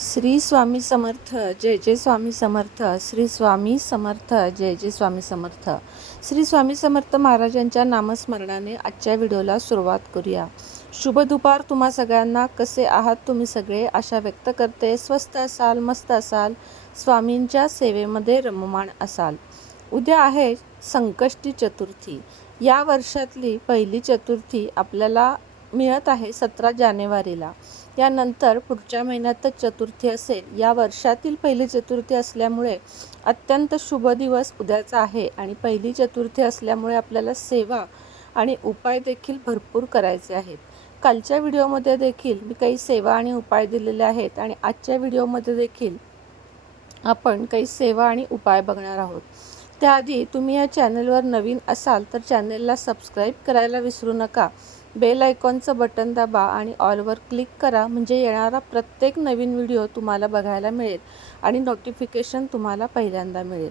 श्री स्वामी समर्थ जय जय स्वामी समर्थ श्री स्वामी समर्थ जय जय स्वामी समर्थ. श्री स्वामी समर्थ महाराजांच्या नामस्मरणाने आजच्या व्हिडिओला सुरुवात करूया. शुभ दुपार तुम्हा सगळ्यांना. कसे आहात तुम्ही सगळे? आशा व्यक्त करते. स्वस्त असाल मस्त असाल स्वामींच्या सेवेमध्ये रममाण असाल. उद्या आहे संकष्टी चतुर्थी. या वर्षातली पहिली चतुर्थी आपल्याला मिळत आहे सतरा जानेवारीला. यानंतर पुढच्या महिन्यातच चतुर्थी असेल. या वर्षातील पहिली चतुर्थी असल्यामुळे अत्यंत शुभ दिवस उद्याचा आहे आणि पहिली चतुर्थी असल्यामुळे आपल्याला सेवा आणि उपाय देखील भरपूर करायचे आहेत. कालच्या व्हिडिओमध्ये देखील मी काही सेवा आणि उपाय दिलेले आहेत आणि आजच्या व्हिडिओमध्ये देखील आपण काही सेवा आणि उपाय बघणार आहोत. त्याआधी तुम्ही या चॅनलवर नवीन असाल तर चॅनलला सबस्क्राईब करायला विसरू नका. बेल आयकॉनचं बटन दाबा आणि ऑलवर क्लिक करा. म्हणजे येणारा प्रत्येक नवीन व्हिडिओ तुम्हाला बघायला मिळेल आणि नोटिफिकेशन तुम्हाला पहिल्यांदा मिळेल.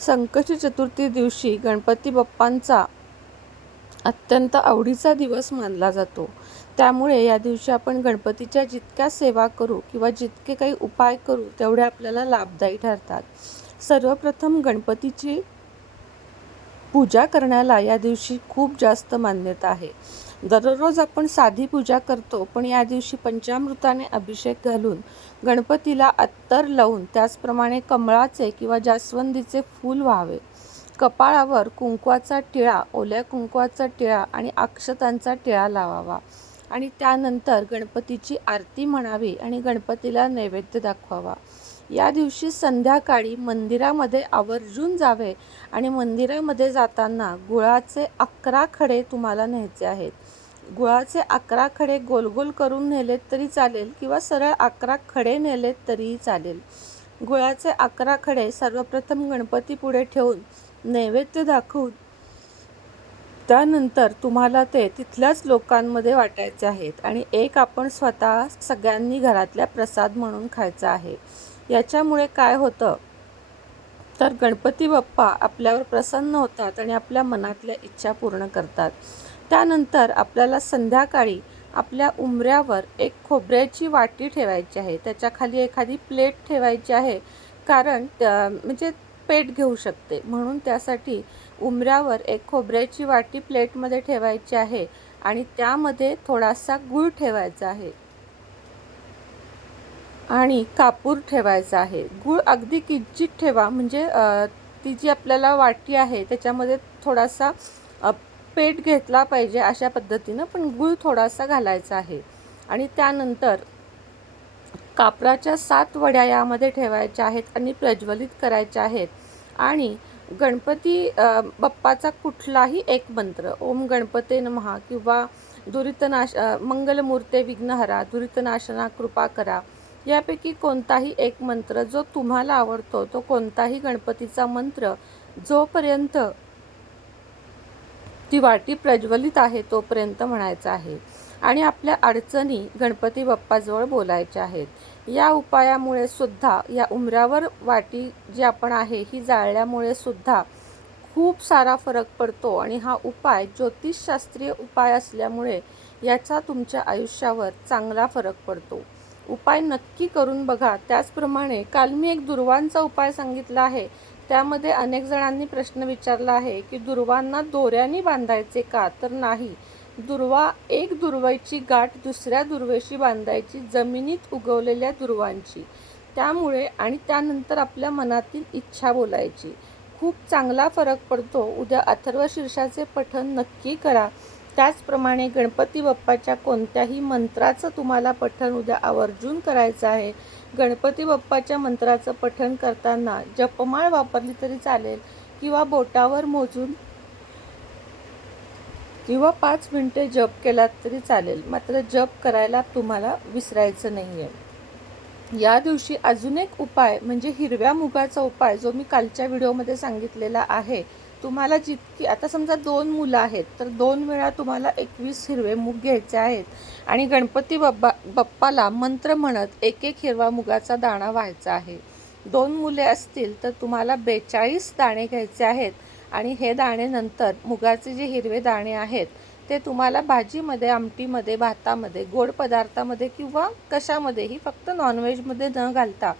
संकष्टी चतुर्थी दिवशी गणपती बाप्पांचा अत्यंत आवडीचा दिवस मानला जातो. त्यामुळे या दिवशी आपण गणपतीच्या जितक्या सेवा करू किंवा जितके काही उपाय करू तेवढे आपल्याला लाभदायी ठरतात. सर्वप्रथम गणपतीची पूजा करण्याला या दिवशी खूप जास्त मान्यता आहे. दररोज आपण साधी पूजा करतो पण या दिवशी पंचामृताने अभिषेक घालून गणपतीला अत्तर लावून त्याचप्रमाणे कमळाचे किंवा जास्वंदीचे फूल व्हावे. कपाळावर कुंकवाचा टिळा ओल्या कुंकवाचा टिळा आणि अक्षतांचा टिळा लावावा. आणि त्यानंतर गणपतीची आरती म्हणावी आणि गणपतीला नैवेद्य दाखवावा. या दिवशी संध्याकाळी मंदिरामध्ये आवर्जून जावे आणि मंदिरामध्ये जाताना गुळाचे अकरा खडे तुम्हाला न्यायचे आहेत. गुळाचे अकरा खडे गोल गोल करून नेलेत तरी चालेल किंवा सरळ अकरा खडे नेलेत तरीही चालेल. गुळाचे अकरा खडे सर्वप्रथम गणपती पुढे ठेवून नैवेद्य दाखवून त्यानंतर तुम्हाला ते तिथल्याच लोकांमध्ये वाटायचे आहेत आणि एक आपण स्वतः सगळ्यांनी घरातल्या प्रसाद म्हणून खायचा आहे. याच्यामुळे काय होतं? तर गणपती बाप्पा आपल्यावर प्रसन्न होतात आणि आपल्या मनातल्या इच्छा पूर्ण करतात. त्यानंतर आपल्याला संध्याकाळी आपल्या उंबऱ्यावर एक खोबऱ्याची वाटी ठेवायची आहे. त्याच्याखाली एखादी प्लेट ठेवायची आहे. कारण त्या म्हणजे पेट घेऊ शकते. म्हणून त्यासाठी उंबऱ्यावर एक खोबऱ्याची वाटी प्लेटमध्ये ठेवायची आहे आणि त्यामध्ये थोडासा गूळ ठेवायचा आहे. आणि कापूर ठेवायचा आहे. गूळ अगदी किंचित ठेवा. म्हणजे ती जी आपल्याला वाटी आहे त्याच्यामध्ये थोडासा पेट घेतला पाहिजे अशा पद्धतीनं पण गूळ थोडासा घालायचा आहे. आणि त्यानंतर कापराच्या सात वड्या यामध्ये ठेवायच्या आहेत आणि प्रज्वलित करायच्या आहेत. आणि गणपती बाप्पाचा कुठलाही एक मंत्र ओम गणपते नमहा किंवा दुरितनाश मंगलमूर्ते विघ्नहरा दुरितनाशना कृपा करा यापैकी कोणताही एक मंत्र जो तुम्हाला आवडतो तो कोणताही गणपतीचा मंत्र जोपर्यंत ती वाटी प्रज्वलित आहे तोपर्यंत म्हणायचा आहे. आणि आपल्या अडचणी गणपती बाप्पाजवळ बोलायच्या आहेत. या उपायामुळे सुद्धा या उमऱ्यावर वाटी जी आपण आहे ही जाळल्यामुळे सुद्धा खूप सारा फरक पडतो. आणि हा उपाय ज्योतिषशास्त्रीय उपाय असल्यामुळे याचा तुमच्या आयुष्यावर चांगला फरक पडतो. उपाय नक्की करून बघा. त्याचप्रमाणे काल मी एक दुर्वांचा उपाय सांगितला आहे. त्यामध्ये अनेक जणांनी प्रश्न विचारला आहे की दुर्वांना दोऱ्याने बांधायचे का? तर नाही. दुर्वा एक दुर्वाची गाठ दुसऱ्या दुर्वेशी बांधायची जमिनीत उगवलेल्या दुर्वांची. त्यामुळे आणि त्यानंतर आपल्या मनातील इच्छा बोलायची. खूप चांगला फरक पडतो. उद्या अथर्व शीर्षाचे पठन नक्की करा. त्याचप्रमाणे गणपती बाप्पाच्या कोणत्याही मंत्राचं तुम्हाला पठण उद्या आवर्जून करायचं आहे. गणपती बाप्पाच्या मंत्राचं पठण करताना जपमाळ वापरली तरी चालेल किंवा बोटावर मोजून किंवा पाच मिनटे जप केलात तरी चालेल. मात्र जप करायला तुम्हाला विसरायचं नाही आहे या दिवशी अजून एक उपाय म्हणजे हिरव्या मुगाचा उपाय जो मी कालच्या व्हिडिओमध्ये सांगितलेला आहे तुम्हाला जितकी आता समजा दोन मुलं आहेत तर दोन वेळा तुम्हाला एकवीस हिरवे मूग घ्यायचे आहेत. आणि गणपती बाप्पा बाप्पाला मंत्र म्हणत एक एक हिरवा मुगाचा दाणा व्हायचा आहे. दोन मुले असतील तर तुम्हाला बेचाळीस दाणे घ्यायचे आहेत. आणि हे दाणे नंतर मुगाचे जे हिरवे दाणे आहेत ते तुम्हाला भाजीमध्ये आमटीमध्ये भातामध्ये गोड पदार्थामध्ये किंवा कशामध्येही फक्त नॉनव्हेजमध्ये न घालता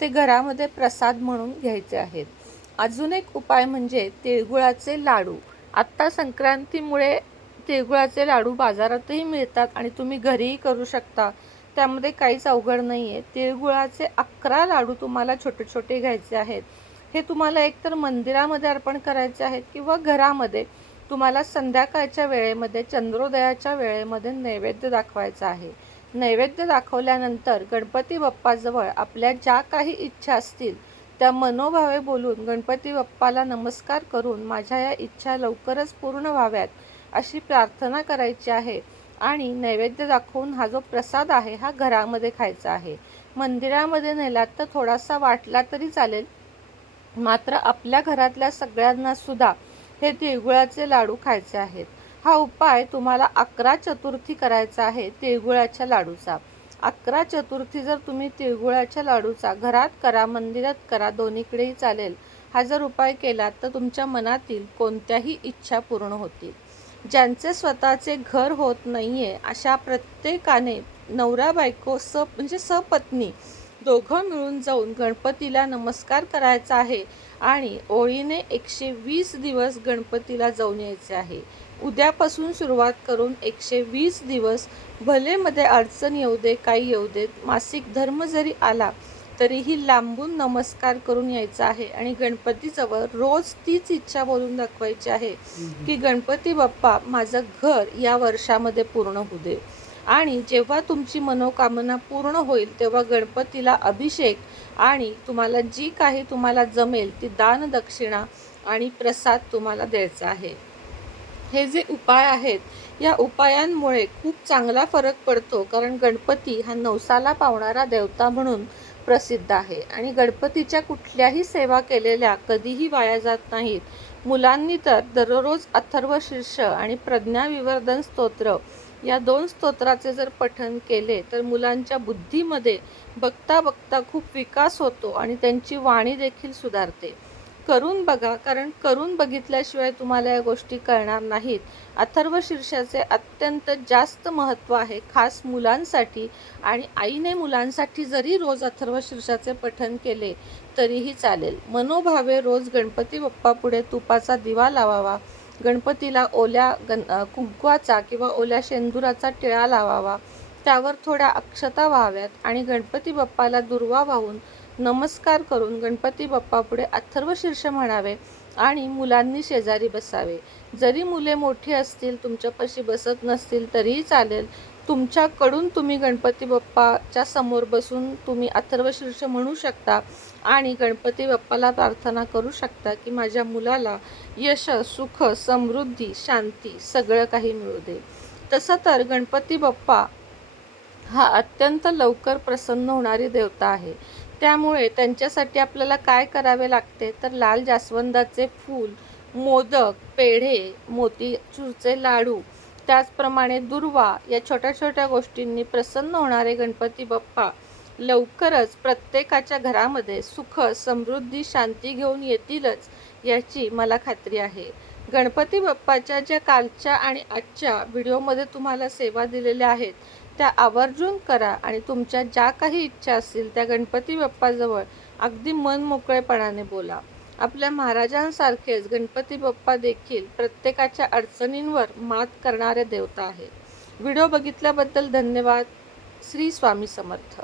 ते घरामध्ये प्रसाद म्हणून घ्यायचे आहेत. अजून एक उपाय म्हणजे तिळगुळाचे लाडू. आत्ता संक्रांतीमुळे तिळगुळाचे लाडू बाजारातही मिळतात आणि तुम्ही घरीही करू शकता. त्यामध्ये काहीच अवघड नाही आहे तिळगुळाचे अकरा लाडू तुम्हाला छोटे छोटे घ्यायचे आहेत. हे तुम्हाला एकतर मंदिरामध्ये अर्पण करायचे आहेत किंवा घरामध्ये तुम्हाला संध्याकाळच्या वेळेमध्ये चंद्रोदयाच्या वेळेमध्ये नैवेद्य दाखवायचा आहे. नैवेद्य दाखवल्यानंतर गणपती बाप्पाजवळ आपल्या ज्या काही इच्छा असतील त्या मनोभावे बोलून गणपती बाप्पाला नमस्कार करून माझ्या या इच्छा लवकरच पूर्ण व्हाव्यात अशी प्रार्थना करायची आहे आणि नैवेद्य दाखवून हा जो प्रसाद आहे हा घरामध्ये खायचा आहे. मंदिरामध्ये नेलात तर थोडासा वाटला तरी चालेल. मात्र आपल्या घरातल्या सगळ्यांना सुद्धा हे तिळगुळाचे लाडू खायचे आहेत. हा उपाय तुम्हाला अकरा चतुर्थी करायचा आहे तिळगुळाच्या लाडूचा. अकरा चतुर्थी जर तुम्ही तिळगुळाच्या लाडूचा घरात करा मंदिरात करा दोन्हीकडेही चालेल. हा जर उपाय केला तर तुमच्या मनातील कोणत्याही इच्छा पूर्ण होतील. ज्यांचे स्वतःचे घर होत नाही आहे अशा प्रत्येकाने नवरा बायको स म्हणजे सपत्नी दोघं मिळून जाऊन गणपतीला नमस्कार करायचा आहे आणि ओळीने एकशे वीस दिवस गणपतीला जाऊन यायचे आहे. उद्यापासून सुरुवात करून एकशे वीस दिवस भले मध्ये अडचण येऊ दे काही येऊ देत मासिक धर्म जरी आला तरीही लांबून नमस्कार करून यायचा आहे आणि गणपतीजवळ रोज तीच इच्छा बोलून दाखवायची आहे की गणपती बाप्पा माझं घर या वर्षामध्ये पूर्ण होऊ दे. आणि जेव्हा तुमची मनोकामना पूर्ण होईल तेव्हा गणपतीला अभिषेक आणि तुम्हाला जी काही तुम्हाला जमेल ती दान दक्षिणा आणि प्रसाद तुम्हाला द्यायचा आहे. हे जे उपाय आहेत या उपायांमुळे खूप चांगला फरक पडतो कारण गणपती हा नवसाला पावणारा देवता म्हणून प्रसिद्ध आहे. आणि गणपतीच्या कुठल्याही सेवा केलेल्या कधीही वाया जात नाहीत. मुलांनी तर दररोज अथर्व शीर्ष आणि प्रज्ञाविवर्धन स्तोत्र या दोन स्तोत्राचे जर पठन केले तर मुलांच्या बुद्धीमध्ये बघता बघता खूप विकास होतो आणि त्यांची वाणी देखील सुधारते. करून बघा कारण करून बघितल्याशिवाय तुम्हाला या गोष्टी कळणार नाहीत. अथर्व शीर्षाचे अत्यंत जास्त महत्त्व आहे खास मुलांसाठी आणि आईने मुलांसाठी जरी रोज अथर्व शीर्षाचे पठन केले तरीही चालेल. मनोभावे रोज गणपती बाप्पा पुढे तुपाचा दिवा लावावा गणपतीला ओल्या गण कुंकवाचा किंवा ओल्या शेंदुराचा टिळा लावावा त्यावर थोड्या अक्षता व्हाव्यात आणि गणपती बाप्पाला दुर्वा वाहून नमस्कार करून गणपती बाप्पापुढे अथर्व शीर्ष म्हणावे आणि मुलांनी शेजारी बसावे. जरी मुले मोठी असतील तुमच्यापाशी बसत नसतील तरीही चालेल. तुमच्याकडून तुम्ही गणपती बाप्पाच्या समोर बसून तुम्ही अथर्व शीर्ष म्हणू शकता आणि गणपती बाप्पाला प्रार्थना करू शकता की माझ्या मुलाला यश सुख समृद्धी शांती सगळं काही मिळू दे. तसं तर गणपती बाप्पा हा अत्यंत लवकर प्रसन्न होणारी देवता आहे. त्यामुळे त्यांच्यासाठी आपल्याला काय करावे लागते? तर लाल जास्वंदाचे फूल मोदक पेढे मोतीचूरचे लाडू त्याचप्रमाणे दुर्वा या छोट्या छोट्या गोष्टींनी प्रसन्न होणारे गणपती बाप्पा लवकरच प्रत्येकाच्या घरामध्ये सुख समृद्धी शांती घेऊन येतीलच याची मला खात्री आहे. गणपती बाप्पाच्या ज्या कालच्या आणि आजच्या व्हिडिओमध्ये तुम्हाला सेवा दिलेल्या आहेत त्या आवर्जून करा आणि तुमच्या ज्या काही इच्छा असतील त्या गणपती बाप्पाजवळ अगदी मन मोकळेपणाने बोला. आपल्या महाराजांसारखेच गणपती बाप्पा देखील प्रत्येकाच्या अडचणींवर मात करणारे देवता आहेत. व्हिडिओ बघितल्याबद्दल धन्यवाद. श्री स्वामी समर्थ.